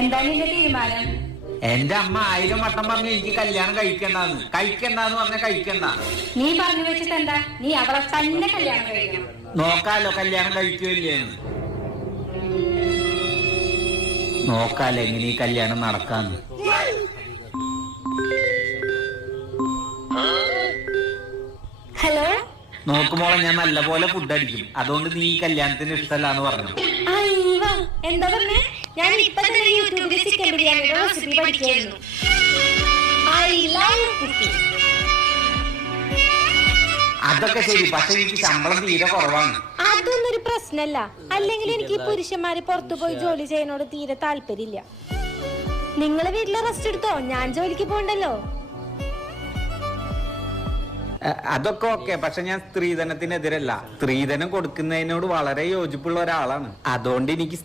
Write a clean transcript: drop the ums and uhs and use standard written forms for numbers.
എന്താ നിന്റെ തീരുമാനം? എന്റെ അമ്മ 1000 വട്ടം പറഞ്ഞു എനിക്ക് കല്യാണം കഴിക്കണ്ടെന്ന് പറഞ്ഞ കഴിക്കണ്ട. നീ പറഞ്ഞു വെച്ചിട്ട് എന്താ? നീ അവളെ തന്നെ കല്യാണം കഴിക്കണം. നോക്കാലോ കല്യാണം കഴിക്കുകയില്ലേന്ന്. നോക്കാലോ എങ്ങനെ ഈ കല്യാണം നടക്കാന്ന്. ഹലോ, നോക്കുമ്പോളെ ഞാൻ നല്ല പോലെ ഫുഡ് അടിക്കും. അതുകൊണ്ട് നീ ഈ കല്യാണത്തിന് ഇഷ്ടമല്ലാന്ന് പറഞ്ഞു. എന്താ പറഞ്ഞേ? ഞാൻ ഇപ്പൊ തന്നെ യൂട്യൂബിൽ ചിക്കൻ ബിരിയാണിയുടെ റെസിപ്പി പഠിക്കായിരുന്നു. അതൊക്കെ ശരി, പക്ഷെ എനിക്ക് ശമ്പളം തീരെ കുറവാണ്. അതൊന്നും ഒരു പ്രശ്നമല്ല. അല്ലെങ്കിൽ എനിക്ക് പുരുഷന്മാര് പുറത്തു പോയി ജോലി ചെയ്യുന്നോട് തീരെ താല്പര്യമില്ല. നിങ്ങള് വീട്ടില് റെസ്റ്റ് എടുത്തോ, ഞാൻ ജോലിക്ക് പോകണ്ടല്ലോ. അതൊക്കെ ഓക്കെ, പക്ഷെ ഞാൻ സ്ത്രീധനത്തിനെതിരല്ല. സ്ത്രീധനം കൊടുക്കുന്നതിനോട് വളരെ യോജിപ്പുള്ള ഒരാളാണ്. അതുകൊണ്ട് എനിക്ക്